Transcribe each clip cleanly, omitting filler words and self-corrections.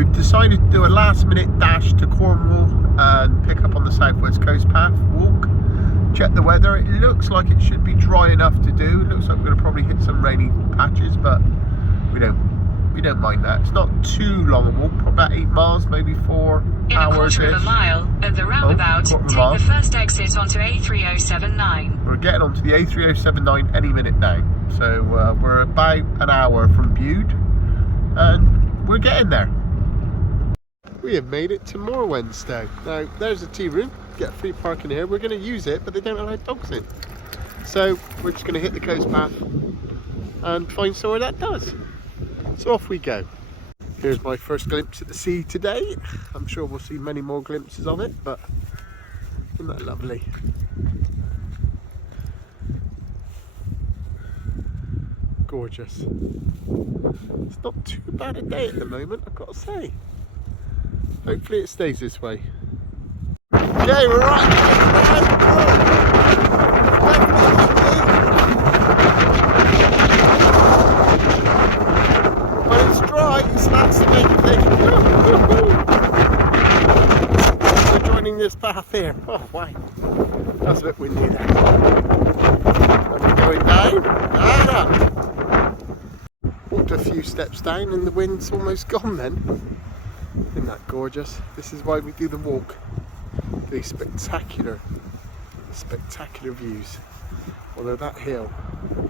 We've decided to do a last minute dash to Cornwall and pick up on the Southwest Coast Path walk. Check the weather. It looks like it should be dry enough to do. It looks like we're going to probably hit some rainy patches, but we don't mind that. It's not too long a walk, probably about 8 miles, maybe 4 hours. In a quarter of a mile at the roundabout, take the first exit onto A3079. We're getting onto the A3079 any minute now. So we're about an hour from Bude and we're getting there. We have made it to Moor Wednesday. Now there's a tea room, get free parking here. We're going to use it, but they don't allow dogs in. So we're just going to hit the coast path and find somewhere that does. So off we go. Here's my first glimpse at the sea today. I'm sure we'll see many more glimpses of it, but isn't that lovely? Gorgeous. It's not too bad a day at the moment, I've got to say. Hopefully it stays this way. Okay, we're right. When it's dry, that's the main thing. We're joining this path here. Oh, wow. That's a bit windy there. And we're going down and up. Walked a few steps down and the wind's almost gone then. Isn't that gorgeous? This is why we do the walk. These spectacular views. Although that hill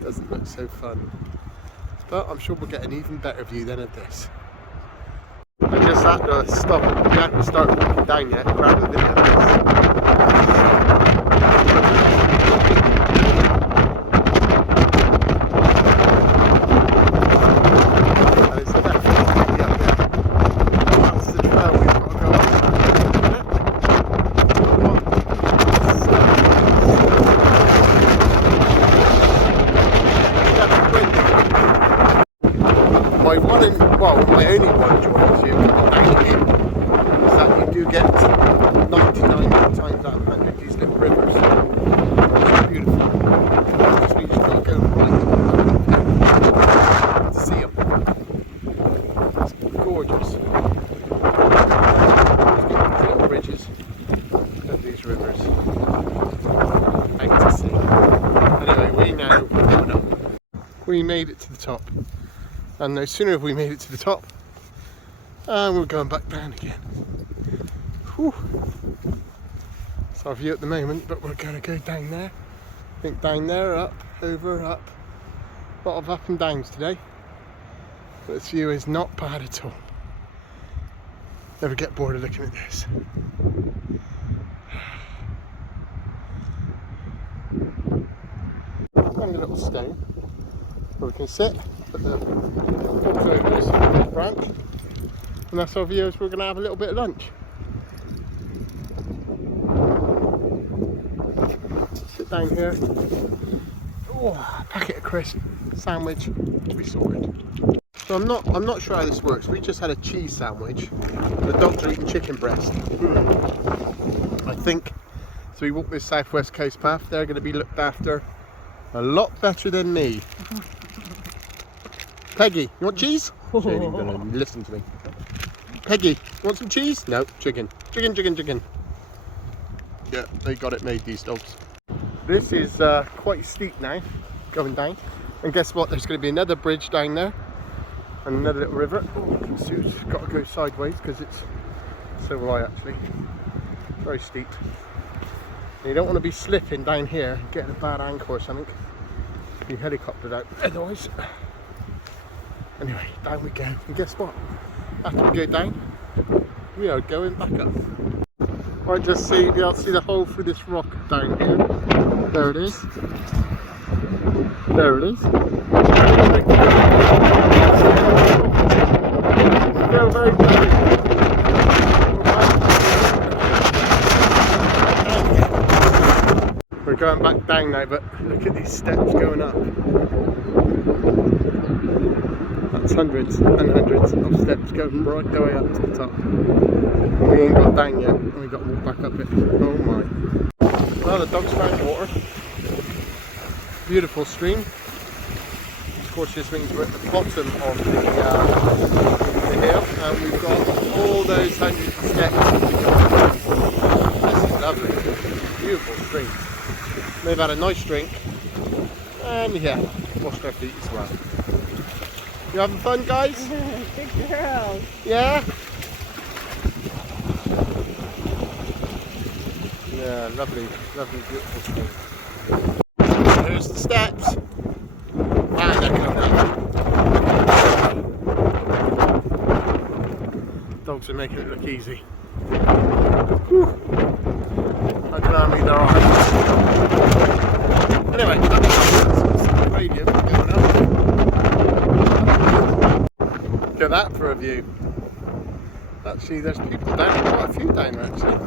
doesn't look so fun. But I'm sure we'll get an even better view than of this. I just had to stop and we hadn't started walking down yet, grab a bit of this. My only one choice here is that you do get 99 times out of 100 these little rivers. It's beautiful. Just means you've got to go right to see them. It's gorgeous. There's got little bridges of these rivers out to sea. Anyway, we made it to the top. And no sooner have we made it to the top, and we're going back down again. Whew. It's our view at the moment, but we're going to go down there. I think down there, up, over, up. A lot of up and downs today. But this view is not bad at all. Never get bored of looking at this. And a little stone where we can sit. Put the dogs over this branch, and that's our view as we're going to have a little bit of lunch. Sit down here. Oh, packet of crisp, sandwich, we sorted. So I'm not sure how this works. We just had a cheese sandwich. The dogs are eating chicken breast. I think so. We walk this Southwest Coast Path. They're going to be looked after a lot better than me. Peggy, you want cheese? She ain't even gonna listen to me. Peggy, want some cheese? No, chicken. Chicken. Yeah, they got it made, these dogs. This is quite steep now, going down. And guess what? There's going to be another bridge down there. And another little river. Oh, Sue's got to go sideways because it's so high actually. Very steep. And you don't want to be slipping down here, getting a bad ankle or something. Be helicoptered out otherwise. Anyway, down we go. And guess what? After we go down, we are going back up. I just see, be able to see the hole through this rock down here. There it is. There it is. Still very good. We're going back down now, but look at these steps going up. That's hundreds and hundreds of steps going right the way up to the top. We ain't got down yet, and we got to walk back up it. Oh my. Well, the dogs found water. Beautiful stream. of course this means we're at the bottom of the hill, and we've got all those hundreds of steps. This is lovely, beautiful stream. They've had a nice drink, and yeah, washed their feet as well. You having fun, guys? Good girl. Yeah? Yeah, lovely, lovely, beautiful stream. There's the steps. And they're coming up. Dogs are making it look easy. Whew. I can army their arms. Anyway, that's the radio going up. Look at that for a view. Actually, there's people down, quite a few down there actually.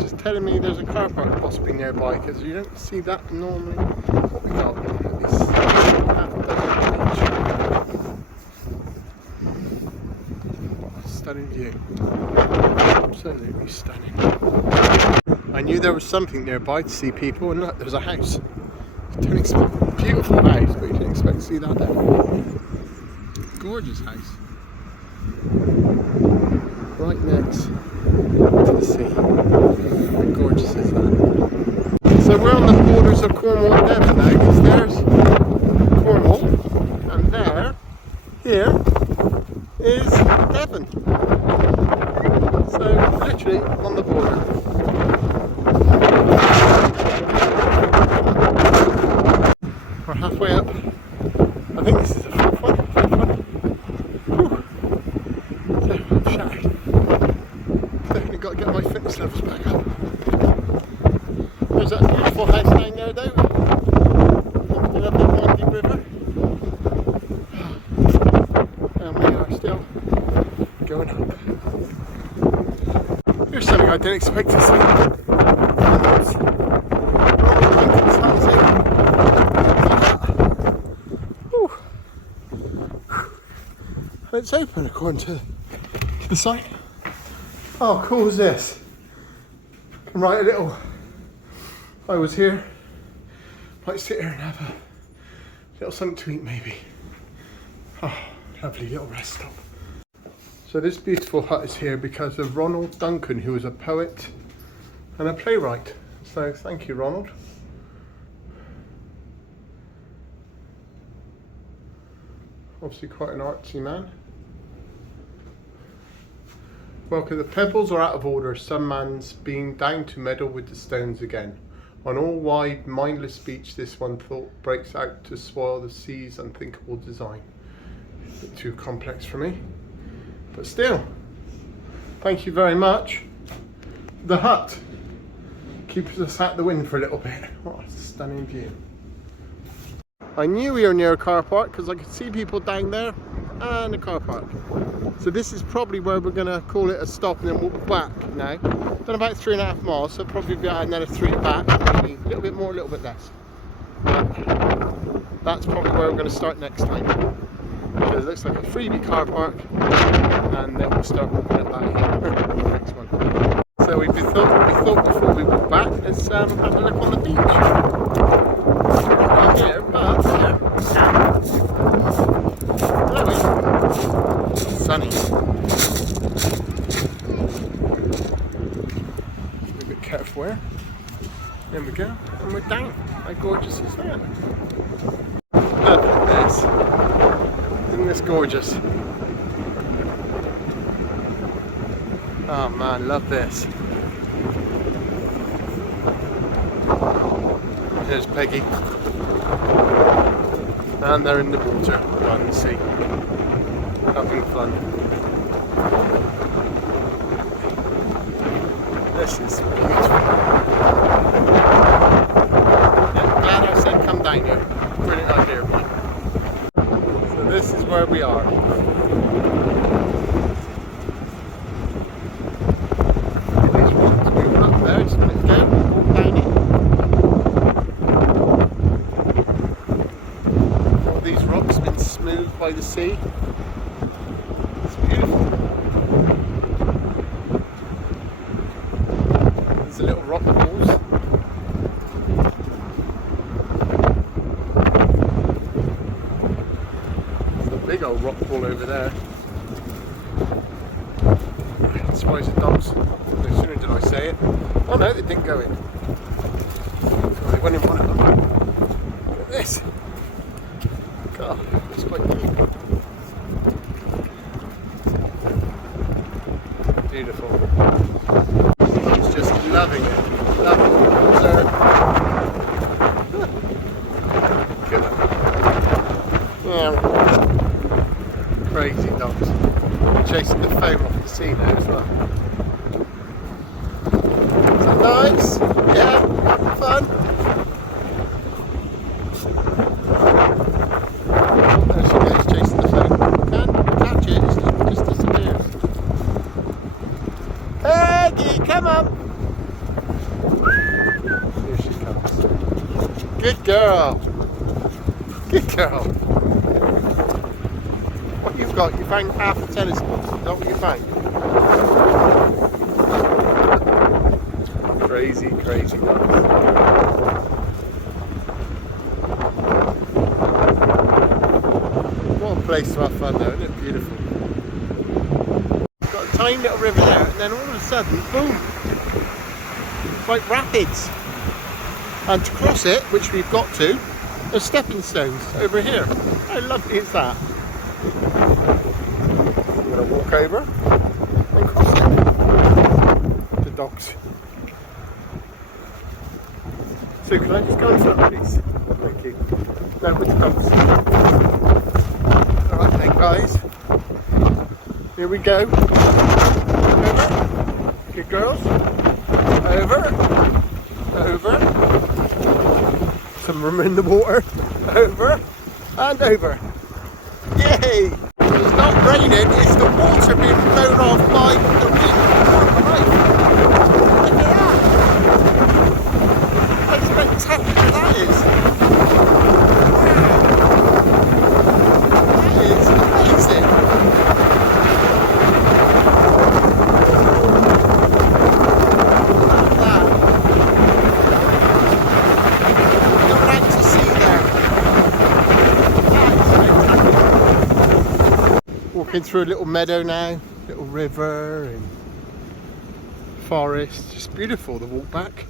Just telling me there's a car park possibly nearby, because you don't see that normally. What we got? At least half a dozen beach. Stunning view. Absolutely stunning. I knew there was something nearby to see people, and look, there's a house. You don't expect, beautiful house, but you don't expect to see that there. Gorgeous house. Right next to the sea. How gorgeous is that? So we're on the borders of Cornwall and Devon now, because there's Cornwall, and here is Devon. So literally on the border. We're halfway up. I think this is the fourth one. So I'm shattered. Definitely got to get my fitness levels back up. There's that beautiful house down there though. Up the lovely Bondi River. And we are still going up. Here's something I didn't expect to see. It's open according to the site. How cool is this? Can write a little, I was here, might sit here and have a little something to eat maybe. Oh, lovely little rest stop. So this beautiful hut is here because of Ronald Duncan, who was a poet and a playwright. So thank you, Ronald. Obviously quite an artsy man. Welcome. The pebbles are out of order. Some man's been down to meddle with the stones again. On all wide, mindless beach, this one thought breaks out to spoil the sea's unthinkable design. A bit too complex for me, but still, thank you very much. The hut keeps us out the wind for a little bit. What a stunning view. I knew we were near a car park because I could see people down there and a car park. So this is probably where we're going to call it a stop and then walk back now. Done about 3.5 miles, so probably be another 3 back, maybe a little bit more, a little bit less. That's probably where we're going to start next time. Because it looks like a freebie car park, and then we'll start walking up that hill. The next one. So we thought before we walk back, let's have a look on the beach. Not here, but lovely. Sunny. Be a bit careful here. There we go, and we're down. How gorgeous is that? Look at this. Isn't this gorgeous? Oh man, love this. Here's Peggy. And they're in the water, by the sea. Having fun. This is beautiful. Yeah, glad I said come down here. Brilliant idea of mine. So this is where we are. These rocks, we were up there just a minute ago, walk down it. All these rocks have been smoothed by the sea. It's beautiful. There's a little rock pools. old rock wall over there. I'm surprised the dogs, no sooner did I say it. Oh no, they didn't go in. Oh, they went in one of them. Look at this. God, it's quite deep. Beautiful. It's just loving it. Loving the water. Good. Yeah. Crazy dogs. Chasing the foam off the sea now as well. Is that nice? Yeah, having fun. There she goes, chasing the foam. Can't catch it, it just disappears. Peggy, come on! Here she comes. Good girl. Good girl. What you've got? You found half a tennis ball. Is that what you found? Crazy, crazy dogs. What a place to have fun though, isn't it? Beautiful. Got a tiny little river there, and then all of a sudden, boom! It's like rapids. And to cross it, which we've got to, there's stepping stones over here. How lovely is that? I'm going to walk over and cross it. The dogs. So can I just go in front, please? Thank you. No, with the dogs. Alright then, guys. Here we go. Over. Good girls. Over. Over. Some room in the water. Over. And over. Yay! It's not raining, it's the water being blown off by the wind. Right. Look at that! How spectacular that is! Wow! That is amazing! Look at that! Going out to sea there. Walking through a little meadow now, little river and forest, just beautiful the walk back.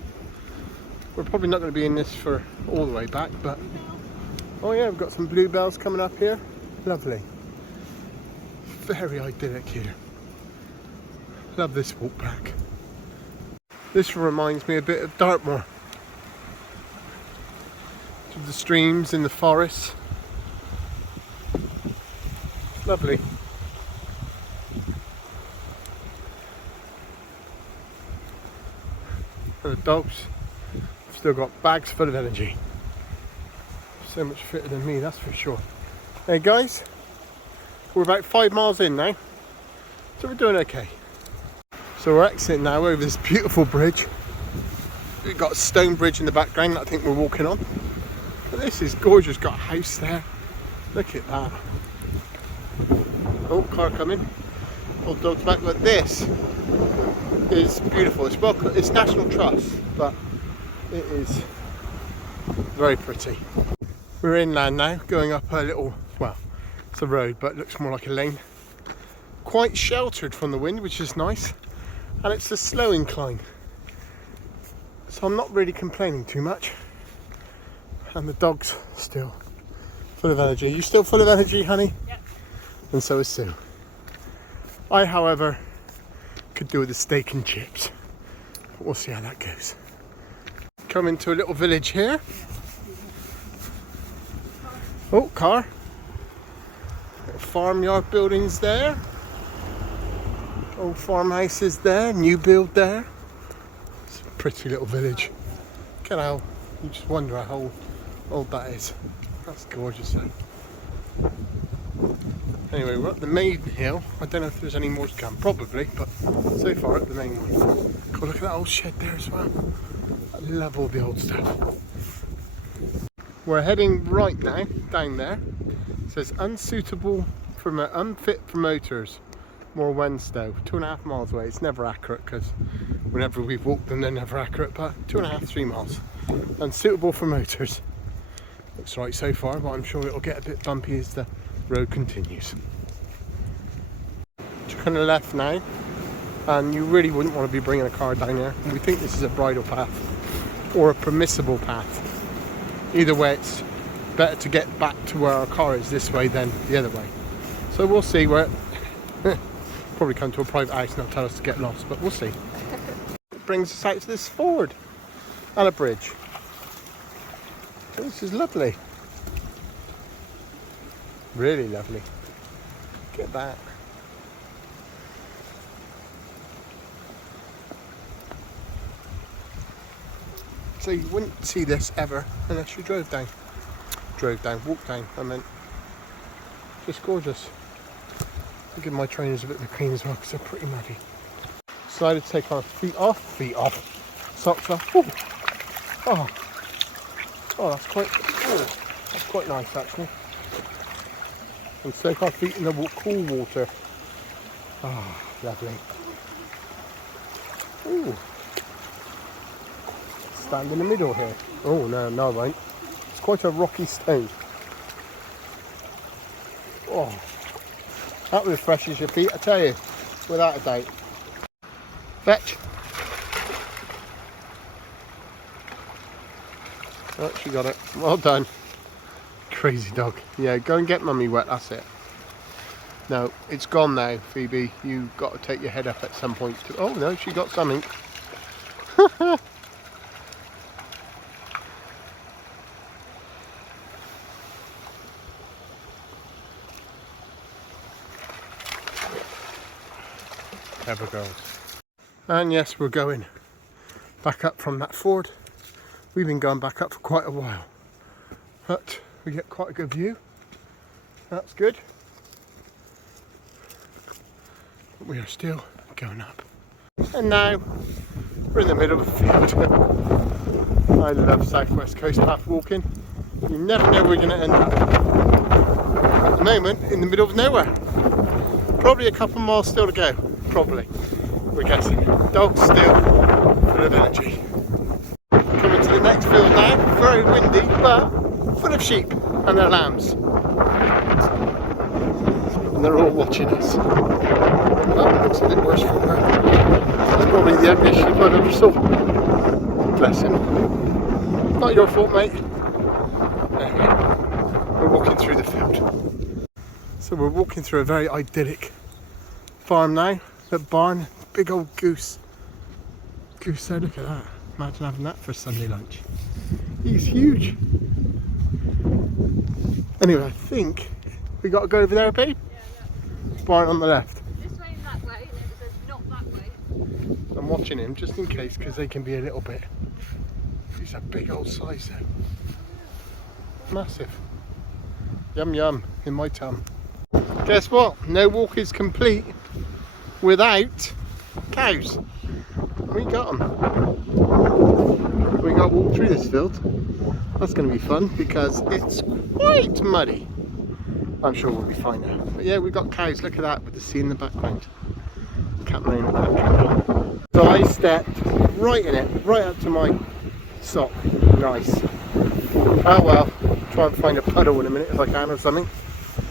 We're probably not going to be in this for all the way back, but oh yeah, we've got some bluebells coming up here, lovely, very idyllic here. Love this walk back. This reminds me a bit of Dartmoor, of the streams in the forest, lovely. And the dogs have still got bags full of energy. So much fitter than me, that's for sure. Hey guys, we're about 5 miles in now, so we're doing okay. So we're exiting now over this beautiful bridge. We've got a stone bridge in the background that I think we're walking on. But this is gorgeous, got a house there. Look at that. Oh, car coming. Old dog's back, but this is beautiful. It's National Trust, but it is very pretty. We're inland now, going up a little, well, it's a road, but it looks more like a lane. Quite sheltered from the wind, which is nice, and it's a slow incline, so I'm not really complaining too much. And the dog's still full of energy. You still full of energy, honey? Yep. And so is Sue. I, however, could do with a steak and chips. But we'll see how that goes. Coming to a little village here. Oh, car. Little farmyard buildings there. Old farmhouses there, new build there. It's a pretty little village. Look at how, you just wonder how old that is. That's gorgeous though. Anyway, we're at the main hill. I don't know if there's any more to come, probably, but so far at the main one. God, look at that old shed there as well. I love all the old stuff. We're heading right now, down there. It says unfit for motors, Moor Wenstow, 2.5 miles away. It's never accurate because whenever we've walked them they're never accurate, but 2.5, 3 miles. Unsuitable for motors. Looks right so far, but I'm sure it'll get a bit bumpy as the road continues. Just kind of left now, and you really wouldn't want to be bringing a car down here. We think this is a bridle path or a permissible path. Either way, it's better to get back to where our car is this way than the other way. So we'll see where probably come to a private house and they'll tell us to get lost, but we'll see. It brings us out to this ford and a bridge. This is lovely. Really lovely. Get that. So you wouldn't see this ever unless you drove down, walked down. I meant, just gorgeous. I'll give my trainers a bit of a clean as well because they're pretty muddy. Decided to take our feet off, socks off. Ooh. Oh, that's quite nice actually. And soak our feet in the cool water. Oh, lovely. Ooh. Stand in the middle here. Oh no I won't. It's quite a rocky stone. Oh, that refreshes your feet, I tell you, without a doubt. Fetch. Oh, she got it. Well done. Crazy dog. Yeah, go and get mummy wet, that's it. No, it's gone now, Phoebe. You've got to take your head up at some point. Oh no, she got something. Clever girls. And yes, we're going back up from that ford. We've been going back up for quite a while, but we get quite a good view. That's good. But we are still going up. And now we're in the middle of the field. I love Southwest Coast Path walking. You never know where you're going to end up. At the moment, in the middle of nowhere. Probably a couple miles still to go. Probably. We're guessing. Dogs still full of energy. Coming to the next field now. Very windy, but full of sheep and their lambs. And they're all watching us. Oh, looks a bit worse for her. That's probably the ugliest sheep I've ever saw. Bless him. Not your fault, mate. Anyway, we're walking through the field. So we're walking through a very idyllic farm now. The barn, big old goose. Goose there, look at that. Imagine having that for Sunday lunch. He's huge. Anyway, I think we got to go over there, babe. Yeah, look. Barn on the left. This way and that way, and it says not that way. I'm watching him just in case because they can be a little bit. He's a big old size though. Massive. Yum yum in my tum. Guess what? No walk is complete without cows. We got them. We got to walk through this field. That's going to be fun because it's quite muddy. I'm sure we'll be fine now. But yeah, we've got cows. Look at that with the sea in the background. Can't blame it. So I stepped right in it, right up to my sock. Nice. Oh well, try and find a puddle in a minute if I can or something.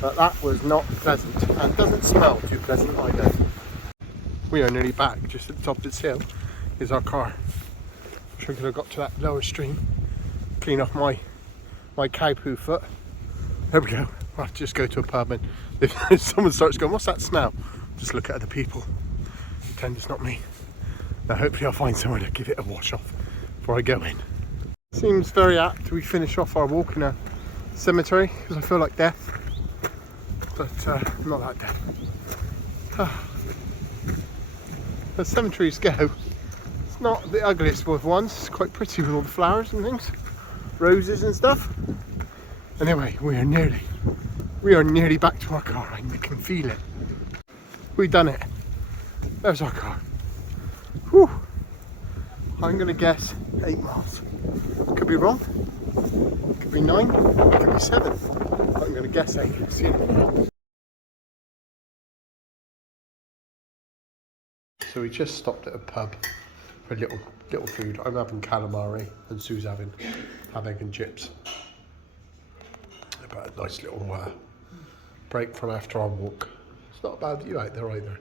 But that was not pleasant and doesn't smell too pleasant either. We are nearly back. Just at the top of this hill is our car. Wish I could have got to that lower stream, clean off my cow poo foot. There we go. I'll have to just go to a pub, and if someone starts going, what's that smell? Just look at other people. Pretend it's not me. Now hopefully I'll find somewhere to give it a wash off before I go in. Seems very apt we finish off our walk in a cemetery because I feel like death. But I'm not that death. As cemeteries go, it's not the ugliest of ones. It's quite pretty with all the flowers and things, roses and stuff. Anyway, we are nearly back to our car. I can feel it. We've done it. There's our car. Whew. I'm gonna guess 8 miles. Could be wrong. Could be 9. Could be 7. I'm gonna guess 8. See you in a minute. So we just stopped at a pub for a little food. I'm having calamari and Sue's having egg and chips. But a nice little break from after our walk. It's not a bad view out there either.